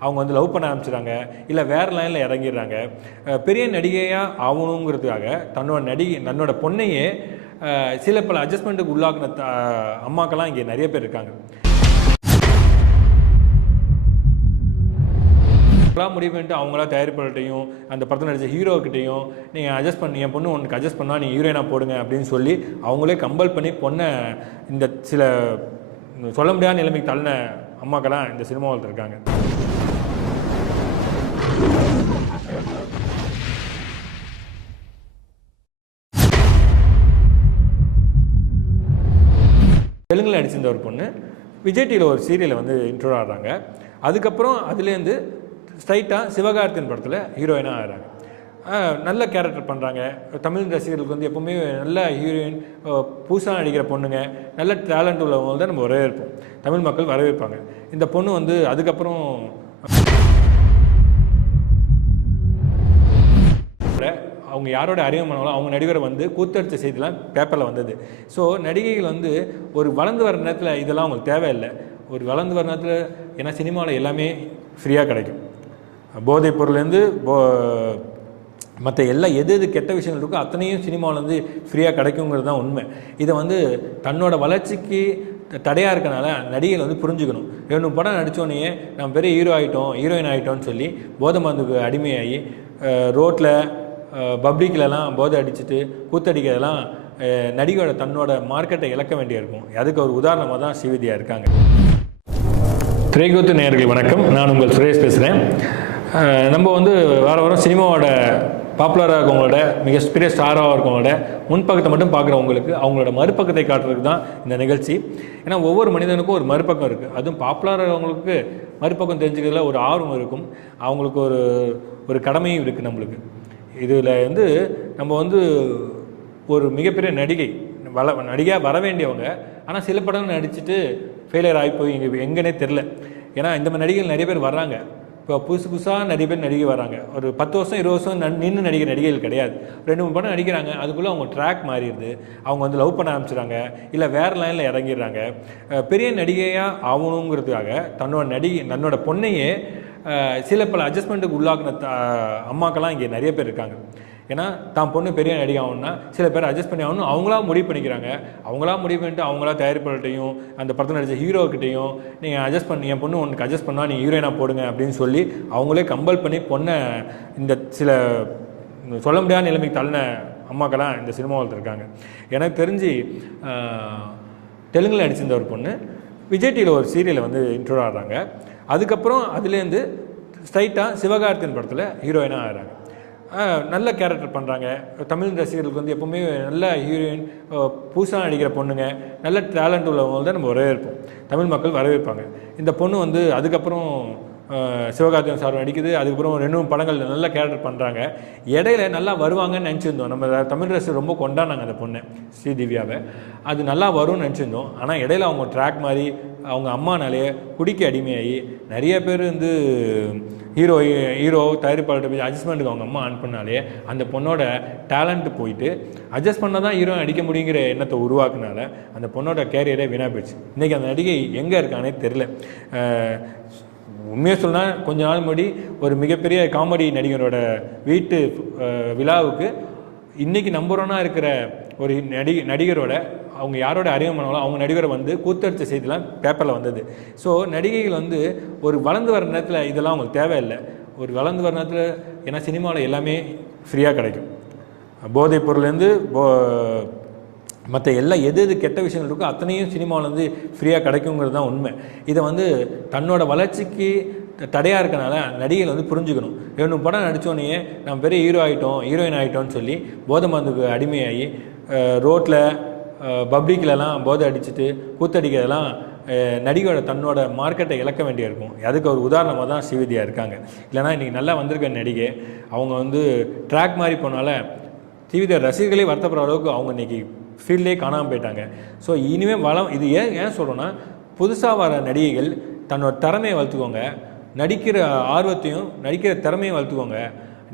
அவங்க வந்து லவ் பண்ண ஆரம்பிச்சிடுறாங்க இல்லை வேறு லைனில் இறங்கிடுறாங்க. பெரிய நடிகையாக ஆகணுங்கிறதுக்காக தன்னோட நடிகை தன்னோட பொண்ணையே சில பல அட்ஜஸ்ட்மெண்ட்டுக்கு உள்ளாக்குன த- அம்மாக்கெல்லாம் இங்கே நிறைய பேர் இருக்காங்க. முடிவு பண்ணிட்டு அவங்களா தயாரிப்பாளர்கிட்டையும் அந்த படத்தில் நடிச்ச ஹீரோக்கிட்டையும் நீங்கள் அட்ஜஸ்ட் பண்ணி என் பொண்ணு உனக்கு அட்ஜஸ்ட் பண்ணால் நீங்கள் ஹீரோயினாக போடுங்க அப்படின்னு சொல்லி அவங்களே கம்பல் பண்ணி பொண்ணை இந்த சில சொல்ல முடியாத நிலைமைக்கு தள்ளின அம்மாக்கெல்லாம் இந்த சினிமாவில் இருக்காங்க. நடிச்சிருந்த ஒரு பொண்ணு. விஜய் டிவியில் ஒரு சீரியலை வந்து இன்ட்ரோ ஆடுறாங்க. அதுக்கப்புறம் அதுலேருந்து ஸ்ட்ரைட்டாக சிவகார்த்தின் படத்தில் ஹீரோயினாக ஆகிறாங்க நல்ல கேரக்டர் பண்ணுறாங்க தமிழ் ரசிகர்களுக்கு வந்து எப்போவுமே நல்ல ஹீரோயின் புதுசாக நடிக்கிற பொண்ணுங்க நல்ல டேலண்ட் உள்ளவங்க தான் நம்ம வரவேற்போம். தமிழ் மக்கள் வரவேற்பாங்க. இந்த பொண்ணு வந்து அதுக்கப்புறம் அவங்க யாரோட அறிமுகமானாலும் அவங்க நடிகரை வந்து கூத்தடிச்ச செய்திலாம் பேப்பரில் வந்தது. ஸோ நடிகைகள் வந்து ஒரு வளர்ந்து வர நேரத்தில் இதெல்லாம் அவங்களுக்கு தேவையில்லை. ஒரு வளர்ந்து வர நேரத்தில் ஏன்னா சினிமாவில் எல்லாமே ஃப்ரீயாக கிடைக்கும். போதைப் பொருள்லேருந்து போ மற்ற எல்லா எது எது கெட்ட விஷயங்கள் இருக்கோ அத்தனையும் சினிமாவில் வந்து ஃப்ரீயாக கிடைக்குங்கிறது தான் உண்மை. இதை வந்து தன்னோட வளர்ச்சிக்கு தடையாக இருக்கனால நடிகைகள் வந்து புரிஞ்சுக்கணும். ரெண்டு படம் நடித்தோடனே நம்ம பெரிய ஹீரோ ஆகிட்டோம் ஹீரோயின் ஆகிட்டோம்னு சொல்லி போதை மருந்துக்கு அடிமையாகி ரோட்டில் பப்ளிக்லலாம் போதை அடிச்சுட்டு கூத்தடிக்கிறதெல்லாம் நடிகோட தன்னோட மார்க்கெட்டை இழக்க வேண்டியிருக்கும். அதுக்கு ஒரு உதாரணமாக தான் ஸ்ரீவித்யா இருக்காங்க. திரைக்கூத்து நேயர்கள் வணக்கம். நான் உங்கள் சுரேஷ் பேசுகிறேன் நம்ம வந்து வார வாரம் சினிமாவோட பாப்புலராக இருக்கவங்களோட மிக பெரிய ஸ்டாராக இருக்கவங்களோட முன்பக்கத்தை மட்டும் பார்க்குறவங்களுக்கு அவங்களோட மறுபக்கத்தை காட்டுறதுக்கு தான் இந்த நிகழ்ச்சி. ஏன்னா ஒவ்வொரு மனிதனுக்கும் ஒரு மறுபக்கம் இருக்குது அதுவும் பாப்புலராகவங்களுக்கு மறுபக்கம் தெரிஞ்சுக்கிறதுல ஒரு ஆர்வம் இருக்கும். அவங்களுக்கு ஒரு ஒரு கடமையும் இருக்குது நம்மளுக்கு. இதில் வந்து நம்ம வந்து ஒரு மிகப்பெரிய நடிகை வள நடிகையாக வர வேண்டியவங்க. ஆனால் சில படம் நடிச்சுட்டு ஃபெயிலியர் ஆகி போய் இங்கே எங்கன்னே தெரில ஏன்னா இந்த மாதிரி நடிகைகள் நிறைய பேர் வர்றாங்க. இப்போ புதுசு புதுசாக நிறைய பேர் நடிகை வராங்க ஒரு பத்து வருஷம் இருபது வருஷம் நின்று நடிகை நடிகைகள் கிடையாது. ரெண்டு மூணு படம் நடிக்கிறாங்க. அதுக்குள்ளே அவங்க ட்ராக் மாறிடுது. அவங்க வந்து லவ் பண்ண ஆரம்பிச்சிடுறாங்க. இல்லை வேறு லைனில் இறங்கிடுறாங்க. பெரிய நடிகையாக ஆகணுங்கிறதுக்காக தன்னோட நடிகை தன்னோட பொண்ணையே சில பல அட்ஜஸ்ட்மெண்ட்டுக்கு உள்ளாக்குன த- அம்மாக்கெல்லாம் இங்கே நிறைய பேர் இருக்காங்க. ஏன்னா தான் பொண்ணு பெரிய நடிகை ஆகணும்னா சில பேர் அட்ஜஸ்ட் பண்ணி ஆகணும் அவங்களா முடிவு பண்ணிக்கிறாங்க. அவங்களா முடிவு பண்ணிட்டு அவங்களா தயாரிப்பாளர்கிட்டையும் அந்த படத்தில் நடிச்ச ஹீரோக்கிட்டையும் நீங்கள் அட்ஜஸ்ட் பண்ணி என் பொண்ணு உனக்கு அட்ஜஸ்ட் பண்ணால் நீங்கள் ஹீரோயினாக போடுங்க அப்படின்னு சொல்லி அவங்களே கம்பல் பண்ணி பொண்ணை இந்த சில சொல்ல முடியாத நிலைமைக்கு தள்ளின அம்மாக்கெல்லாம் இந்த சினிமாவில் இருக்காங்க. எனக்கு தெரிஞ்சு தெலுங்கில் நடிச்சிருந்த ஒரு பொண்ணு விஜய் டிவியில் ஒரு சீரியலை வந்து இன்ட்ரோ ஆடுறாங்க. அதுக்கப்புறம் அதுலேருந்து ஸ்ட்ரைட்டாக சிவகார்த்தியன் படத்தில் ஹீரோயினாக ஆகிறாங்க. நல்ல கேரக்டர் பண்ணுறாங்க தமிழ் ரசிகர்களுக்கு வந்து எப்போவுமே நல்ல ஹீரோயின் புதுசாக நடிக்கிற பொண்ணுங்க நல்ல டேலண்ட் உள்ளவங்க தான் நம்ம வரவேற்போம். தமிழ் மக்கள் வரவேற்பாங்க. இந்த பொண்ணு வந்து அதுக்கப்புறம் சிவகார்த்திகன் சார் நடிக்குது. அதுக்கப்புறம் ரெண்டு படங்கள் நல்ல கேரக்டர் பண்ணுறாங்க இடையில நல்லா வருவாங்கன்னு நினச்சிருந்தோம். நம்ம தமிழ் ரசிகர் ரொம்ப கொண்டாடினாங்க அந்த பொண்ணு ஸ்ரீதிவ்யாவை. அது நல்லா வரும்னு நினச்சிருந்தோம். ஆனால் இடையில அவங்க ட்ராக் மாதிரி அவங்க அம்மானாலே குடிக்க அடிமையாகி நிறைய பேர் வந்து ஹீரோ ஹீரோ தயாரிப்பாளர் போய் அட்ஜஸ்ட்மெண்ட்டுக்கு அவங்க அம்மா ஆன் பண்ணாலே அந்த பொண்ணோட டேலண்ட் போயிட்டு அட்ஜஸ்ட் பண்ணால் தான் ஹீரோ அடிக்க முடியுங்கிற எண்ணத்தை உருவாக்குனால அந்த பொண்ணோட கேரியரே வீணாக போயிடுச்சு. இன்றைக்கி அந்த நடிகை எங்கே இருக்கானே தெரில உண்மையாக சொன்னால் கொஞ்ச நாள் முன்னாடி ஒரு மிகப்பெரிய காமெடி நடிகரோட வீட்டு விழாவுக்கு இன்றைக்கி நம்பர் இருக்கிற ஒரு நடி நடிகரோட அவங்க யாரோட அறிமுகமானாலும் அவங்க நடிகரை வந்து கூத்தடித்த செய்திலாம் பேப்பரில் வந்தது. ஸோ நடிகைகள் வந்து ஒரு வளர்ந்து வர நேரத்தில் இதெல்லாம் அவங்களுக்கு தேவையில்லை. ஒரு வளர்ந்து வர நேரத்தில் ஏன்னா சினிமாவில் எல்லாமே ஃப்ரீயாக கிடைக்கும். போதைப் பொருள்லேருந்து போ மற்ற எல்லா எது எது கெட்ட விஷயங்கள் இருக்கோ அத்தனையும் சினிமாவில் வந்து ஃப்ரீயாக கிடைக்குங்கிறது தான் உண்மை. இதை வந்து தன்னோட வளர்ச்சிக்கு தடையாக இருக்கனால நடிகைகள் வந்து புரிஞ்சுக்கணும். ரெண்டு படம் நடித்தோடனே நம்ம பெரிய ஹீரோ ஆகிட்டோம் ஹீரோயின் ஆகிட்டோம்னு சொல்லி போதை மருந்துக்கு அடிமையாகி ரோட்டில் பப்ளிக்லலாம் போதை அடிச்சுட்டு கூத்தடிக்கிறதெல்லாம் நடிகோட நடிகையோட தன்னோட மார்க்கெட்டை இழக்க வேண்டியிருக்கும். அதுக்கு ஒரு உதாரணமாக தான் ஸ்ரீவித்யா இருக்காங்க. இல்லைனா இன்றைக்கி நல்லா வந்திருக்க நடிகை அவங்க வந்து ட்ராக் மாதிரி போனால ஸ்ரீவித்யா ரசிகர்களே வருத்தப்படுற அளவுக்கு அவங்க இன்றைக்கி ஃபீல்டே காணாமல் போயிட்டாங்க. ஸோ இனிமேல் வளம் இது ஏன் ஏன் சொல்கிறோன்னா புதுசாக வர நடிகைகள் தன்னோட திறமையை வளர்த்துக்கோங்க. நடிக்கிற ஆர்வத்தையும் நடிக்கிற திறமையும் வளர்த்துக்கோங்க.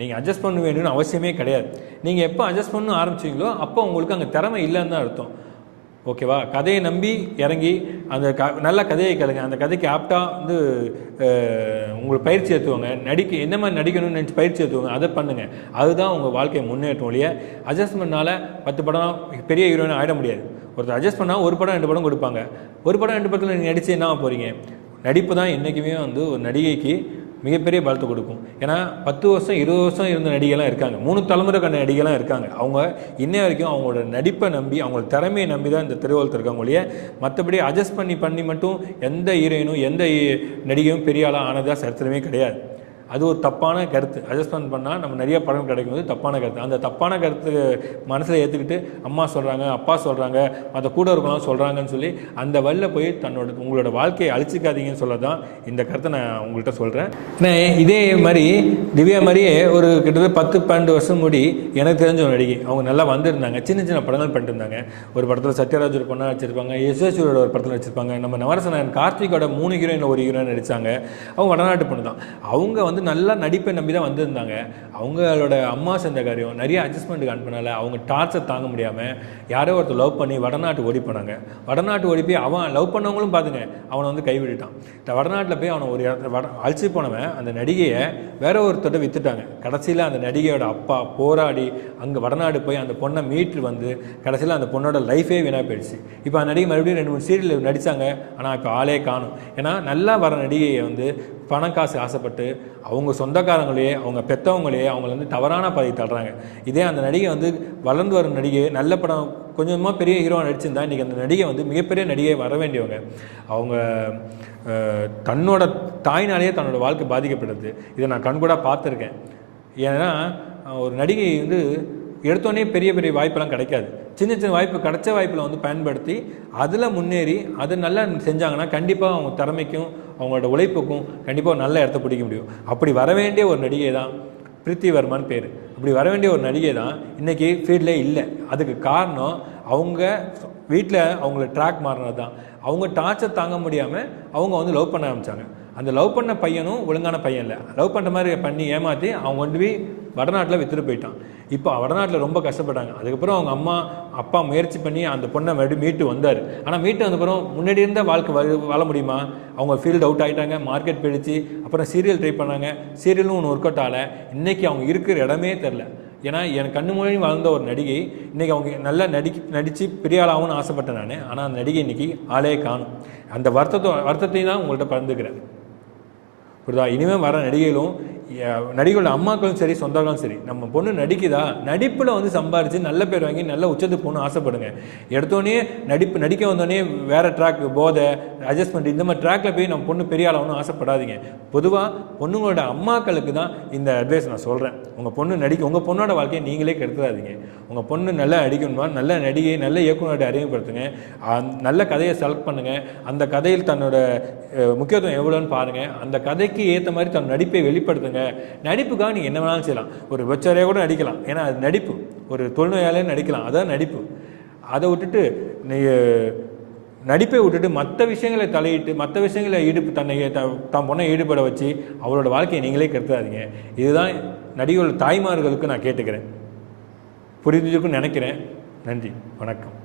நீங்கள் அட்ஜஸ்ட் பண்ண வேணும்னு அவசியமே கிடையாது. நீங்கள் எப்போ அட்ஜஸ்ட் பண்ண ஆரம்பிச்சீங்களோ அப்போ உங்களுக்கு அங்கே திறமை இல்லைன்னு தான் அர்த்தம். ஓகேவா? கதையை நம்பி இறங்கி அந்த க நல்ல கதையை கேளுங்க. அந்த கதைக்கு ஆப்டாக வந்து உங்களுக்கு பயிற்சி ஏற்றுவாங்க நடிக்க என்ன மாதிரி நடிக்கணும்னு நினச்சி பயிற்சி ஏற்றுவாங்க அதை பண்ணுங்கள் அதுதான் உங்கள் வாழ்க்கையை முன்னேற்றம் ஒழிய அட்ஜஸ்ட்மெண்ட்னால பத்து படம் பெரிய ஹீரோயின் ஆகிட முடியாது. ஒருத்தர் அட்ஜஸ்ட் பண்ணால் ஒரு படம் ரெண்டு படம் கொடுப்பாங்க. ஒரு படம் ரெண்டு படத்தில் நீங்கள் நடித்து என்ன போகிறீங்க நடிப்பு தான் என்றைக்குமே வந்து ஒரு நடிகைக்கு மிகப்பெரிய பலத்தை கொடுக்கும். ஏன்னா பத்து வருஷம் இருபது வருஷம் இருந்த நடிகைலாம் இருக்காங்க. மூணு தலைமுறை கண்ட நடிகைலாம் இருக்காங்க. அவங்க இன்னை வரைக்கும் அவங்களோட நடிப்பை நம்பி அவங்களோட திறமையை நம்பி தான் இந்த திருவள்ளத்தில் இருக்காங்க ஒழிய மற்றபடி அட்ஜஸ்ட் பண்ணி பண்ணி மட்டும் எந்த ஹீரோயினும் எந்த நடிகையும் பெரிய ஆளாக ஆனதாக சரித்திரமே கிடையாது. அது ஒரு தப்பான கருத்து. அட்ஜஸ்ட்மெண்ட் பண்ணால் நம்ம நிறைய படம் கிடைக்கும் போது தப்பான கருத்து. அந்த தப்பான கருத்து மனசில் ஏற்றுக்கிட்டு அம்மா சொல்கிறாங்க அப்பா சொல்கிறாங்க மற்ற கூட இருக்கலாம் சொல்கிறாங்கன்னு சொல்லி அந்த வழியில் போய் தன்னோட உங்களோட வாழ்க்கையை அழிச்சிக்காதீங்கன்னு சொல்ல தான் இந்த கருத்தை நான் உங்கள்கிட்ட சொல்கிறேன் ஏன்னா இதே மாதிரி திவ்யா மாதிரியே ஒரு கிட்டத்தட்ட பத்து பன்னெண்டு வருஷம் முடி எனக்கு தெரிஞ்ச ஒரு நடிகை. அவங்க நல்லா வந்திருந்தாங்க. சின்ன சின்ன படங்கள் பண்ணிட்டு இருந்தாங்க. ஒரு படத்தில் சத்யராஜ் ஒரு பொண்ணாக வச்சிருப்பாங்க யசோசியோட ஒரு படத்தில் வச்சிருப்பாங்க. நம்ம நவரசனன் கார்த்திகோட மூணு ஹீரோயின் ஒரு ஹீரோயின் நடித்தாங்க அவங்க வடநாட்டு பொண்ணு தான். அவங்க வந்து வந்து நல்லா நடிப்பை நம்பி தான் வந்திருந்தாங்க. அவங்களோட அம்மா செஞ்ச காரியம் நிறைய அட்ஜஸ்ட்மெண்ட்டுக்கு அனுப்பினால அவங்க டார்ச்சர் தாங்க முடியாமல் யாரோ ஒருத்தர் லவ் பண்ணி வடநாட்டு ஓடி போனாங்க. வடநாட்டு ஓடி போய் அவன் லவ் பண்ணவங்களும் பார்த்துங்க அவனை வந்து கைவிட்டுட்டான். இந்த வடநாட்டில் போய் அவனை ஒரு இடத்துல வட அழிச்சு போனவன் அந்த நடிகையை வேற ஒருத்தர்கிட்ட வித்துட்டாங்க. கடைசியில் அந்த நடிகையோட அப்பா போராடி அங்கே வடநாடு போய் அந்த பொண்ணை மீட்டு வந்து கடைசியில் அந்த பொண்ணோட லைஃபே வீணாக போயிடுச்சு. இப்போ அந்த நடிகை மறுபடியும் ரெண்டு மூணு சீரியல் நடித்தாங்க ஆனால் இப்போ ஆளே காணும். ஏன்னா நல்லா வர நடிகையை வந்து பணம் காசு ஆசைப்பட்டு அவங்க சொந்தக்காரங்களையே அவங்க பெற்றவங்களையே அவங்கள வந்து தவறான பாதை தள்ளுறாங்க. இதே அந்த நடிகை வந்து வளர்ந்து வரும் நடிகை நல்ல படம் கொஞ்சமாக பெரிய ஹீரோ நடிச்சிருந்தா இன்றைக்கி அந்த நடிகை வந்து மிகப்பெரிய நடிகை வர வேண்டியவங்க. அவங்க தன்னோட தாய்னாலேயே தன்னோட வாழ்க்கை பாதிக்கப்படுது. இதை நான் கண்கூடாக பார்த்துருக்கேன். ஏன்னா ஒரு நடிகை வந்து எடுத்தோடனே பெரிய பெரிய வாய்ப்பெல்லாம் கிடைக்காது. சின்ன சின்ன வாய்ப்பு கிடைச்ச வாய்ப்பில் வந்து பயன்படுத்தி அதில் முன்னேறி அதை நல்லா செஞ்சாங்கன்னா கண்டிப்பாக அவங்க திறமைக்கும் அவங்களோட உழைப்புக்கும் கண்டிப்பாக நல்ல இடத்த பிடிக்க முடியும். அப்படி வர வேண்டிய ஒரு நடிகை தான் பிரித்திவர்மான்னு பேர். அப்படி வர வேண்டிய ஒரு நடிகை தான் இன்றைக்கி ஃபீல்டில் இல்லை. அதுக்கு காரணம் அவங்க வீட்டில் அவங்கள ட்ராக் மாறினது தான் அவங்க டார்ச்சர் தாங்க முடியாமல் அவங்க வந்து லவ் பண்ண ஆரம்பித்தாங்க அந்த லவ் பண்ண பையனும் ஒழுங்கான பையன் இல்லை. லவ் பண்ணுற மாதிரி பண்ணி ஏமாற்றி அவங்க கொண்டு போய் வடநாட்டில் வித்துட்டு போயிட்டான். இப்போ வடநாட்டில் ரொம்ப கஷ்டப்பட்டாங்க. அதுக்கப்புறம் அவங்க அம்மா அப்பா முயற்சி பண்ணி அந்த பொண்ணை மறுபடியும் மீட்டு வந்தார். ஆனால் மீட்டு வந்தப்புறம் முன்னாடி இருந்த வாழ்க்கை வாழ- முடியுமா? அவங்க ஃபீல்டு அவுட் ஆகிட்டாங்க மார்க்கெட் போயிடுச்சு. அப்புறம் சீரியல் ட்ரை பண்ணாங்க. சீரியலும் ஒன்று ஒர்க் அவுட் ஆகலை. இன்றைக்கி அவங்க இருக்கிற இடமே தெரில ஏன்னா என் கண்ணு மொழி வளர்ந்த ஒரு நடிகை இன்றைக்கி அவங்க நல்லா நடி நடித்து பெரிய ஆளாகும்னு ஆசைப்பட்டேன் நான். ஆனால் அந்த நடிகை இன்னைக்கு ஆளே காணும். அந்த வருத்தத்தை வருத்தத்தையும் தான் உங்கள்கிட்ட பகிர்ந்துக்கிறேன். புரியுதா? இனிமேல் வர நடிகைகளும் நடிகர்கள் அம்மாக்களும் சரி சொந்தங்களும் சரி நம்ம பொண்ணு நடிக்குதா? நடிப்பில் வந்து சம்பாரித்து நல்ல பேர் வாங்கி நல்ல உச்சத்துக்கு போகணும் ஆசைப்படுங்க. எடுத்தோடனே நடிப்பு நடிக்க வந்தோடனே வேறு ட்ராக் போதை அட்ஜஸ்ட்மெண்ட் இந்த மாதிரி ட்ராக்ல போய் நம்ம பொண்ணு பெரிய ஆளாகணும்னு ஆசைப்படாதீங்க. பொதுவாக பொண்ணுங்களோட அம்மாக்களுக்கு தான் இந்த அட்வைஸ் நான் சொல்கிறேன் உங்கள் பொண்ணு நடிக்க உங்கள் பொண்ணோட வாழ்க்கையை நீங்களே கெடுத்துடாதீங்க உங்கள் பொண்ணு நல்லா நடிக்கணுமா? நல்ல நடிகை நல்ல இயக்குனரோட அறிமுகப்படுத்துங்க. நல்ல கதையை செலக்ட் பண்ணுங்கள் அந்த கதையில் தன்னோட முக்கியத்துவம் எவ்வளோன்னு பாருங்கள் அந்த கதைக்கு ஏற்ற மாதிரி தன் நடிப்பை வெளிப்படுத்துங்க. நடிப்புக்காக நீங்கள் என்ன வேணாலும் செய்யலாம். ஒரு வெச்சரையாக கூட நடிக்கலாம். ஏன்னா அது நடிப்பு. ஒரு தொழில்நோயாலே நடிக்கலாம். அதான் நடிப்பு. அதை விட்டுட்டு நீ நடிப்பை விட்டுட்டு மற்ற விஷயங்களை தலையிட்டு மற்ற விஷயங்களை ஈடுபு தன்னை த- தான் பொண்ணை ஈடுபட வச்சு அவளோட வாழ்க்கையை நீங்களே கெடுத்துறாதீங்க. இதுதான் நடிகர்கள் தாய்மார்களுக்கு நான் கேட்டுக்கிறேன். புரிஞ்சுக்கும் நினைக்கிறேன். நன்றி. வணக்கம்.